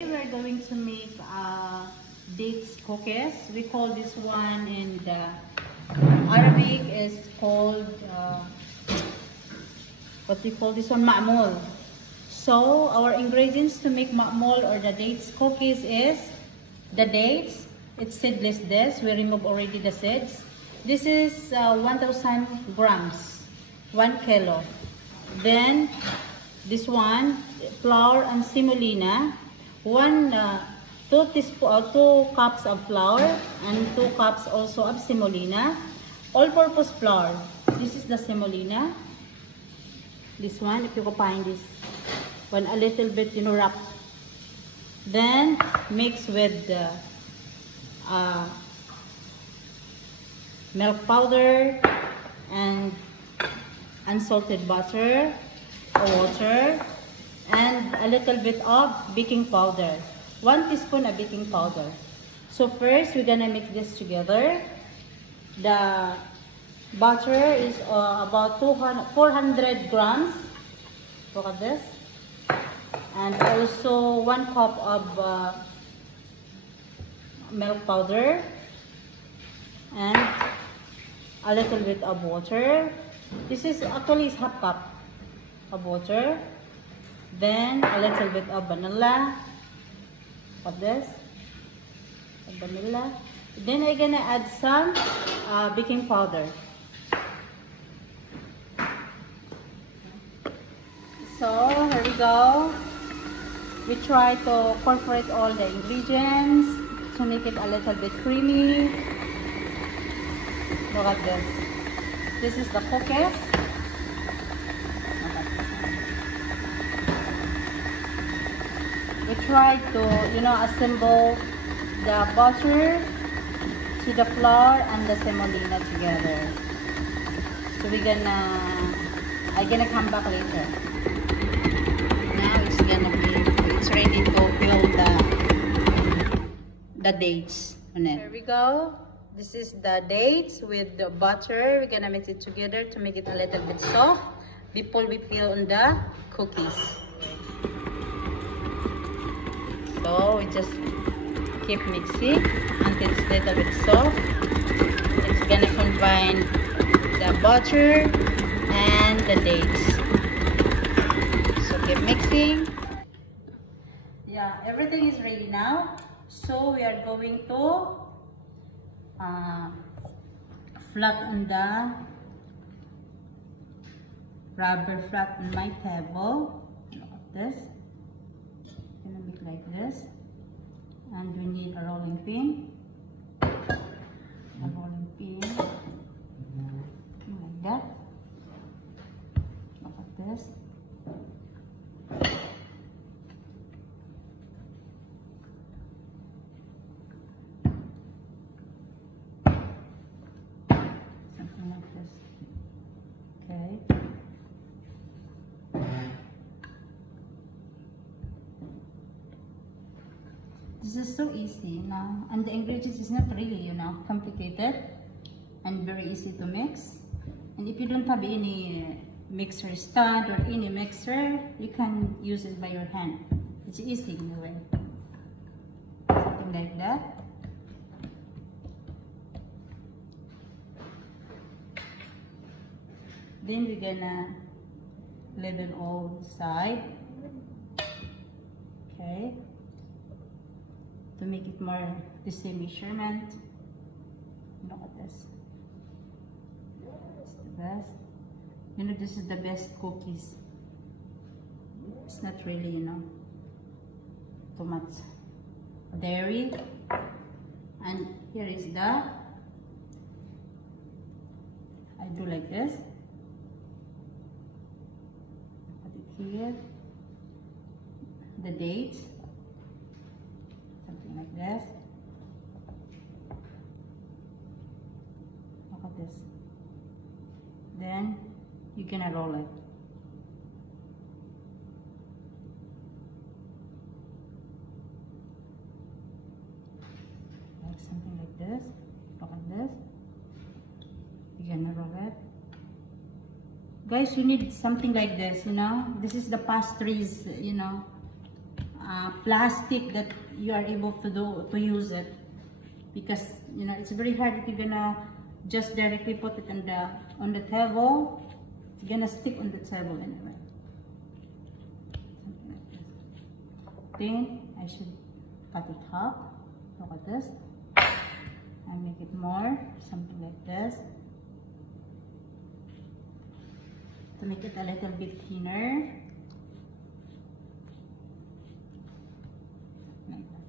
We're going to make dates cookies. We call this one in the Arabic is called what we call this one, ma'mul. So our ingredients to make ma'mul or the dates cookies is the dates. It's seedless. This we remove already the seeds. This is 1,000 grams, 1 kilo. Then this one, flour and semolina, 2 cups of flour and 2 cups also of semolina, all-purpose flour. This is the semolina. This one, if you can find this one, a little bit, wrap. Then mix with the milk powder and unsalted butter, water, and a little bit of baking powder. 1 teaspoon of baking powder. So first, we're gonna mix this together. The butter is about 400 grams. Look at this. And also 1 cup of milk powder and a little bit of water. This is actually half cup of water. Then a little bit of vanilla. Of this, vanilla. Then I'm gonna add some baking powder. So here we go. We try to incorporate all the ingredients to make it a little bit creamy. Look at this. This is the cookies. We try to, assemble the butter to the flour and the semolina together. So I'm gonna come back later. Now it's ready to fill the dates on it. Here we go. This is the dates with the butter. We're gonna mix it together to make it a little bit soft before we fill on the cookies. So we just keep mixing until it's a little bit soft. It's gonna combine the butter and the dates. So keep mixing. Yeah, everything is ready now. So we are going to flatten the rubber flat on my table. Look at this. Gonna make like this, and we need a rolling pin. A rolling pin like that. Look at this. Something like this. Okay. This is so easy, and the ingredients is not really, complicated and very easy to mix. And if you don't have any mixer stand or any mixer, you can use it by your hand. It's easy in a way. Something like that. Then we're gonna level all side. Okay. To make it more the same measurement. Look at this. It's the best. This is the best cookies. It's not really, too much dairy. And here is I do like this. Put it here. The dates. Something like this. Look at this. Then you're gonna roll it. Like something like this. Look at this. You're gonna roll it. Guys, you need something like this, This is the pastries, plastic that you are able to use it, because you know it's very hard if you're gonna just directly put it on the table. It's gonna stick on the table anyway. Something like this. Then I should cut it half. Look at this. I make it more, something like this, to make it a little bit thinner. Like that.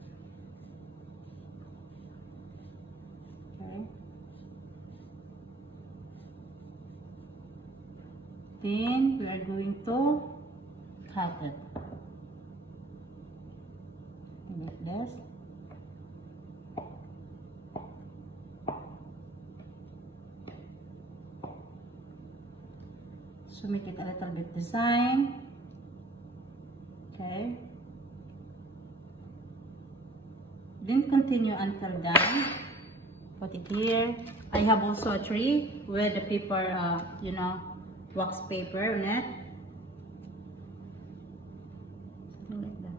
Okay. Then we are going to cut it like this. So make it a little bit design. Okay. Then continue until done. Put it here. I have also a tree with the paper, you know, wax paper on it. Something like that.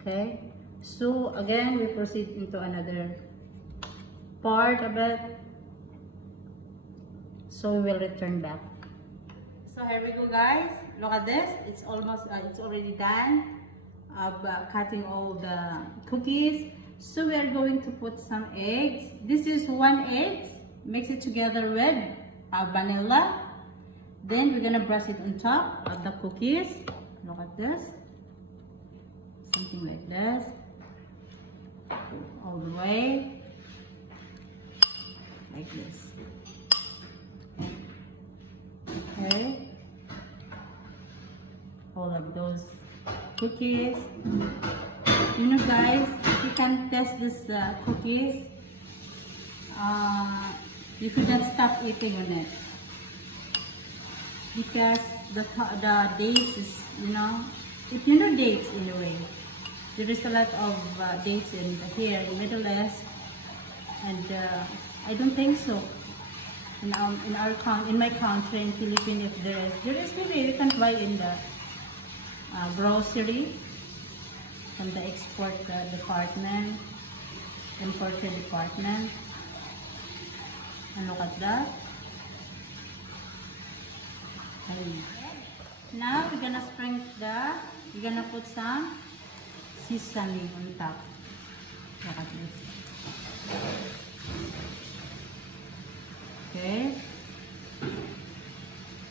Okay. So again, we proceed into another part of it. So we will return back. So here we go, guys. Look at this. It's almost, it's already done of cutting all the cookies. So we are going to put some eggs. This is 1 egg. Mix it together with vanilla. Then we're gonna brush it on top of the cookies. Look at this. Something like this. All the way. Like this. Okay, all of those cookies. You know, guys, if you can test this cookies, you couldn't stop eating on it, because the dates is, you know, if you know dates anyway, there is a lot of dates in here in Middle East, and I don't think so. In my country, in Philippines, if there is maybe you can buy in the grocery from the export department, importer department. And look at that. And now we're gonna we're gonna put some seasoning on top. Look at this. Okay.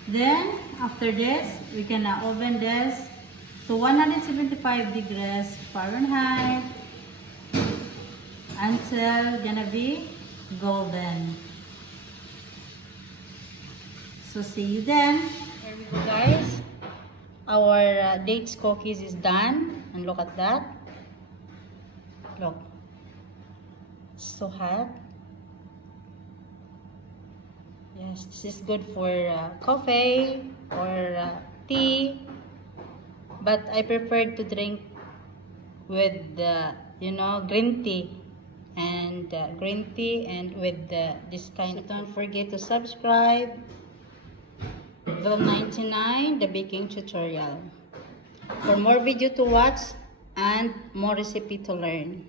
Then after this, we're gonna oven this to 175 degrees Fahrenheit until gonna be golden. So see you then. Here we go, guys. Our dates cookies is done, and look at that. Look, so hot. Yes, this is good for coffee or tea, but I prefer to drink with you know, green tea and with this kind. So don't forget to subscribe. Bill 99, the baking tutorial, for more video to watch and more recipe to learn.